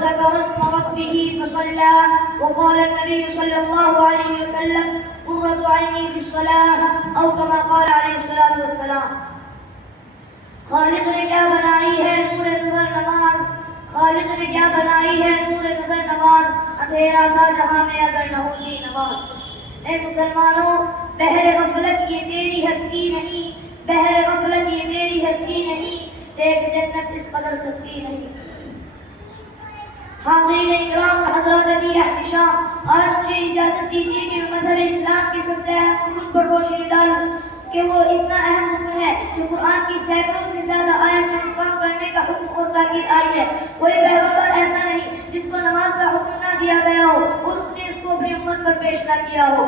وذكر اسم ربه فصلى وقال النبي صلى الله عليه وسلم قرة عيني في الصلاة أو كما قال عليه الصلاة والسلام. خالق نے کیا بنائی ہے نور نظر نماز، خالق نے کیا بنائی ہے نور نظر نماز، اندھیرا تھا جہاں میں اگر نہ ہوتی نماز. اے مسلمانوں، بحر غفلت یہ تیری ہستی نہیں، بحر غفلت یہ تیری ہستی نہیں، دیکھ جنت اس قدر سستی نہیں. حاضرین اکرام اور حضرات علی احتشام، آج مجھے اجازت دیجیے کہ میں مذہب اسلام کے سب سے اہم رکن پر روشنی ڈالوں کہ وہ اتنا اہم رکن ہے کہ قرآن کی سینکڑوں سے زیادہ آیات میں اس کام کرنے کا حکم اور تاکید آئی ہے. کوئی پیغمبر ایسا نہیں جس کو نماز کا حکم نہ دیا گیا ہو اور اس نے اس کو اپنی امت پر پیش نہ کیا ہو.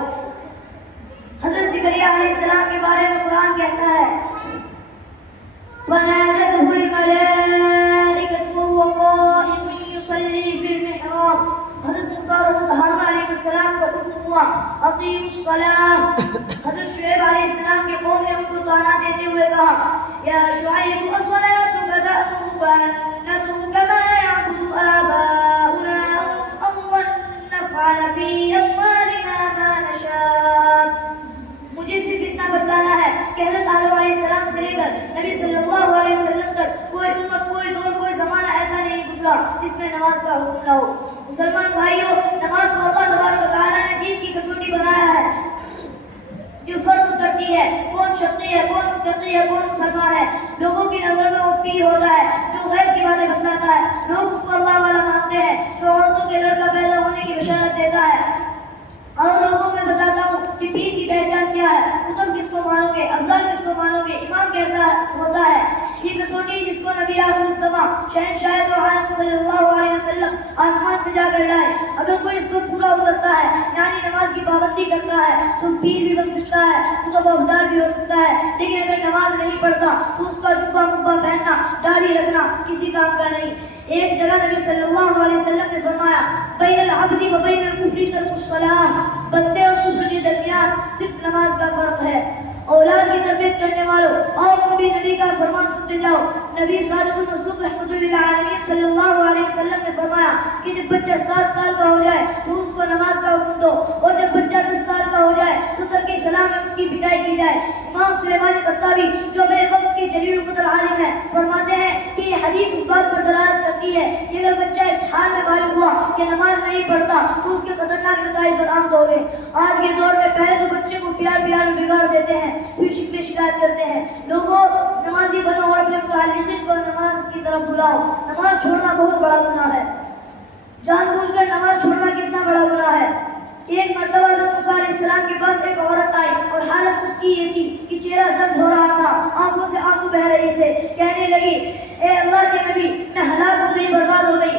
حضرت زکریا علیہ السلام کے بارے میں قرآن کہتا ہے فَنَادَتْهُ الْمَلَائِكَةُ وَهُوَ قَائِمٌ يُصَلِّي فِي الْمِحْرَابِ. حضرت موسیٰ اور حضرت ہارون علیہ السلام کو حکم ہوا اقیموا الصلاۃ. حضرت شعیب علیہ السلام کے قوم نے ان کو طعنہ دیتے ہوئے کہا یا شعیب اصلاتک تأمرک ان نترک ما یعبد آباؤنا او ان نفعل فی اموالنا ما نشاء. مجھے صرف اتنا بتانا ہے کہ حضرت آدم علیہ السلام سے لے کر نبی صلی اللہ علیہ وسلم تک کوئی امت، کوئی دور، کوئی زمانہ ایسا نہیں گزرا جس میں نماز کا حکم نہ ہو. مسلمان بھائیوں، نماز کو اللہ تبارک و تعالیٰ نے دین کی کسوٹی بنایا ہے جو فرق کرتی ہے کون شقی ہے، کون متقی ہے، کون مسلمان ہے. لوگوں کی نظر میں وہ پیر ہوتا ہے جو غیب کی باتیں بتلاتا ہے، لوگ اس کو اللہ والا مانتے ہیں جو عورتوں کے لڑکا پیدا ہونے کی بشارت دیتا ہے. اور لوگوں میں بتاتا ہوں کہ پیر کی پہچان کیا ہے، کتب کس کو مانو گے، افضل کس کو مانو گے، امام کیسا ہوتا ہے. یہ کسوٹی جس کو نبی آخر الزماں شہنشاہ دو عالم صلی اللہ علیہ وسلم آسمان سے جا کر لائے، اگر کوئی اس پر پورا اترتا ہے یعنی نماز کی پابندی کرتا ہے تو پیر بھی بن سکتا ہے، تو وفادار بھی ہو سکتا ہے. لیکن اگر نماز نہیں پڑھتا تو اس کا جبہ مبہ پہننا، داڑھی رکھنا کسی کام کا نہیں. ایک جگہ نبی صلی اللہ علیہ وسلم نے فرمایا بین العبد و بین الکفر ترک الصلاۃ. بندے اور کفر کے درمیان صرف نماز کا فرق ہے. اولاد کی تربیت کرنے والوں اور تم بھی نبی کا فرمان سنتے جاؤ. نبی صادق المصدوق رحمۃ للعالمین صلی اللہ علیہ وسلم نے فرمایا کہ جب بچہ 7 سال کا ہو جائے تو اس کو نماز کا حکم دو، اور جب بچہ 10 سال کا ہو جائے تو ترک صلاح میں اس کی پٹائی کی جائے. امام سلیمان خطابی جو میرے وقت کے جلیل القدر عالم ہے فرماتے ہیں کہ یہ حدیث اس بات پر دلالت کرتی ہے کہ اگر بچہ اس حال میں بالغ ہوا کہ نماز نہیں پڑھتا تو اس کے خطرناک نتائج برآمد ہو گئے. آج کے دور میں پہلے تو بچے کو پیار پیار میں بگاڑ دیتے ہیں، پھر شکایت کرتے ہیں. لوگوں، نمازی بنو اور اپنے متعلقین کو نماز کی طرف بلاؤ. نماز چھوڑنا بہت بڑا گناہ ہے. جان بوجھ کر نماز چھوڑنا کتنا بڑا گناہ ہے. ایک مرتبہ حضرت موسیٰ علیہ السلام کے پاس ایک عورت آئی اور حالت اس کی یہ تھی کہ چہرہ زرد ہو رہا تھا، آنکھوں سے آنسو بہہ رہے تھے. کہنے لگی اے اللہ کے نبی، میں ہلاک ہو گئی، برباد ہو گئی.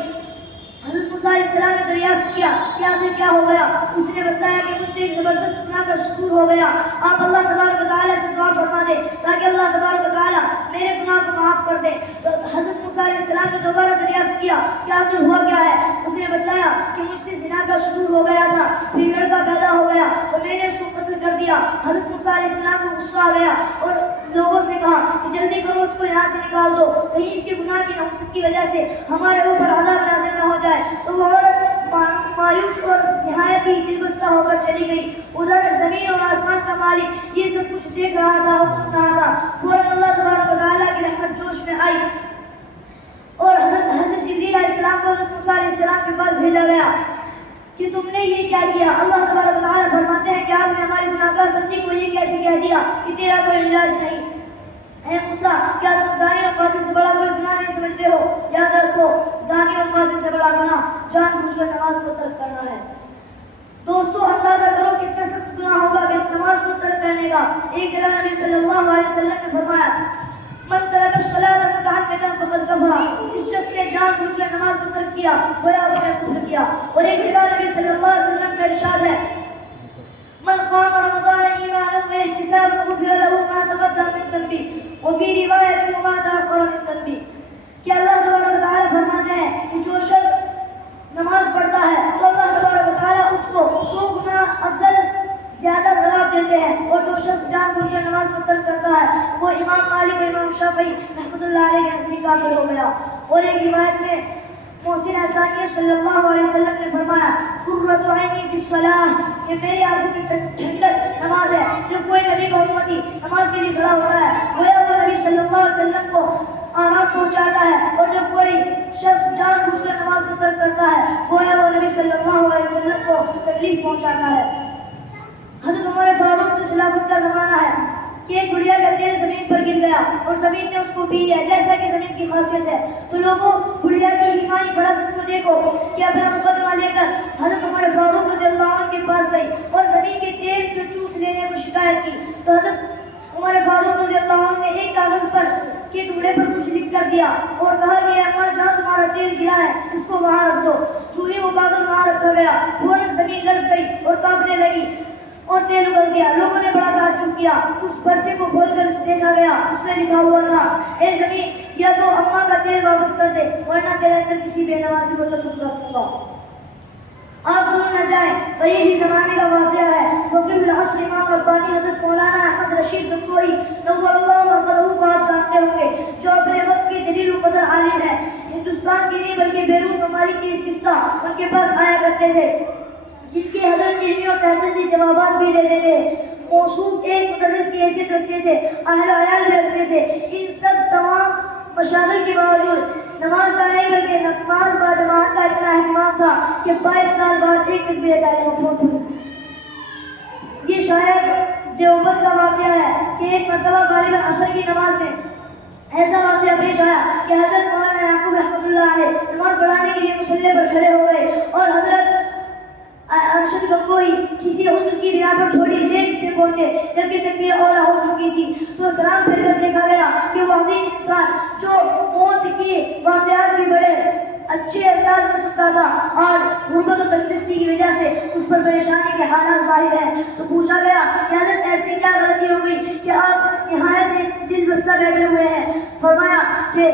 حضرت موسیٰ علیہ السلام نے دریافت کیا کہ آخر کیا ہو گیا. اس نے بتایا کہ مجھ سے ایک زبردست گناہ کا شکور ہو گیا. آپ اللہ تبارک و تعالیٰ سے دعا فرما دیں تاکہ اللہ تبارک و تعالیٰ میرے گناہ کو معاف کر دے. تو حضرت موسیٰ علیہ السلام نے دوبارہ دریافت کیا کہ آخر ہوا کیا ہے. اس نے بتایا کہ مجھ سے زنا کا شکور ہو گیا تھا، پھر لڑکا پیدا ہو گیا تو میں نے اس کو قتل کر دیا. حضرت موسیٰ علیہ السلام کو غصہ آ گیا اور لوگوں سے کہا کہ جلدی کرو اس کو یہاں سے نکال دو، کہیں اس کے گناہ کی نحوست کی وجہ سے ہمارے اوپر عذاب نازل نہ ہو جائے. تو وہ عورت مایوس اور نہایت ہی دل بستہ ہو کر چلی گئی. ادھر زمین اور آسمان کا مالک یہ سب کچھ دیکھ رہا تھا اور سن رہا تھا. فوراً اللہ تبارک و تعالیٰ کی رحمت جوش میں آئی اور حضرت جبریل علیہ السلام کو حضرت موسیٰ علیہ السلام کے پاس بھیجا گیا کہ تم نے یہ کیا کیا. اللہ تبارک و تعالیٰ فرماتے ہیں کہ آپ نے ہماری گناہگار بندی کو یہ کیسے کہہ دیا کہ تیرا کوئی علاج نہیں. اے موسیٰ، کیا تم زانی اور قاتل سے بڑا کوئی گناہ نہیں سمجھتے ہو؟ یاد رکھو، زانی اور قاتل سے بڑا گناہ جان بوجھ کر نماز کو ترک کرنا ہے. دوستو، اندازہ کرو کتنا سخت گناہ ہوگا کہ نماز کو ترک کرنے کا. ایک جگہ نبی صلی اللہ علیہ وسلم نے فرمایا من ترک الصلاۃ متعمدا فقد کفر. جس شخص نے جان بوجھ کر نماز کو ترک کیا گویا اس نے کفر کیا. اور ایک جگہ نبی صلی اللہ علیہ وسلم کا ارشاد ہے من قام رمضان ایمانا واحتسابا غفر له ما تقدم من ذنبه وفي روایت ما تاخر من ذنبه. کہ اللہ تبارک و تعالیٰ فرماتے ہیں کہ جو شخص نماز پڑھتا ہے تو اللہ تبارک و تعالیٰ اس کو 2 گنا افضل زیادہ ثواب دیتے ہیں، اور جو شخص جان بوجھ کر نماز کو ترک کرتا ہے وہ امام مالک اور امام شافعی رحمۃ اللہ علیہ کے نزدیک کافر ہو گیا. اور ایک روایت میں محسن ثانیہ صلی اللہ علیہ وسلم نے فرمایا قرۃ عینی فی الصلاۃ کہ میری آنکھوں کی ٹھنڈک نماز ہے. جب کوئی نبی کا امتی نماز کے لیے کھڑا ہوتا ہے گویا وہ نبی صلی اللہ علیہ وسلم کو آرام پہنچاتا ہے, اور جب کوئی شخص جان بوجھ کر نماز کو ترک کرتا ہے گویا وہ نبی صلی اللہ علیہ وسلم کو تکلیف پہنچاتا ہے. حضرت عمر فاروق کی خلافت کا زمانہ ہے کہ ایک گڑیا کا تیل زمین پر گر گیا اور زمین نے اس کو پی لیا جیسا کہ زمین کی خاصیت ہے. تو لوگوں گڑیا کی ایمانی فراست کو دیکھو کہ اپنا مقدمہ لے کر حضرت عمر فاروق رضی اللہ عنہ کے پاس گئی اور زمین کے تیل کو چوس لینے کو شکایت کی. تو حضرت عمر فاروق رضی اللہ عنہ نے ایک کاغذ پر کے ٹکڑے پر کچھ لکھ کر دیا اور کہا کہ اما جہاں تمہارا تیل گرا ہے اس کو وہاں رکھ دو. جو ہی وہ کاغذ وہاں رکھا گیا فوراً زمین لرز گئی اور کانپنے لگی اور تیل اگل گیا. لوگوں نے بڑا تعجب کیا. اس پرچے کو کھول کر دیکھا گیا, اس میں لکھا ہوا تھا اے زمین یا تو اماں کا تیل واپس کر دے ورنہ تیرے اندر کسی بے نمازی کو دفن کر دوں گا. آپ دور نہ جائیں, قریب ہی زمانے کا واقعہ ہے. فقیر العصر امام ربانی حضرت مولانا احمد رشید گنگوئی نور اللہ مرقدہ کو آپ جانتے ہوں گے, جو اپنے وقت کے جلیل القدر عالم ہے. ہندوستان کے نہیں بلکہ بیرون ممالک کے استفتاء ان کے پاس آیا کرتے تھے جن کے حضرت علمی اور تحقیقی جوابات بھی دیتے تھے. موصوف ایک مدرس کی حیثیت رکھتے تھے, اہل عیال بھی رکھتے تھے. ان سب تمام مشاغل کے باوجود نماز کا نہیں بلکہ نماز با جماعت کا اتنا اہتمام تھا کہ 22 سال بعد ایک تکبیر تحریمہ فوت ہوئی. یہ شاید دیوبند کا واقعہ ہے کہ ایک مرتبہ غالباً عصر کی نماز میں ایسا واقعہ پیش آیا کہ حضرت مولانا یعقوب رحمۃ اللہ علیہ نماز پڑھانے کے لیے مصلی پر کھڑے ہو گئے اور حضرت ارشد گنگوئی کسی عذر کی بنا پر تھوڑی دیر سے پہنچے جبکہ تکبیر اولا ہو چکی تھی. تو سلام پھر کر دیکھا گیا کہ وہ عظیم انسان جو موت کی واقعات بھی بڑے اچھے انداز میں سنتا تھا اور غربت و تندرستی کی وجہ سے اس پر پریشانی کے حالات ظاہر ہیں. تو پوچھا گیا کہ حضرت ایسی کیا غلطی ہو گئی کہ آپ نہایت دل بستہ بیٹھے ہوئے ہیں. فرمایا کہ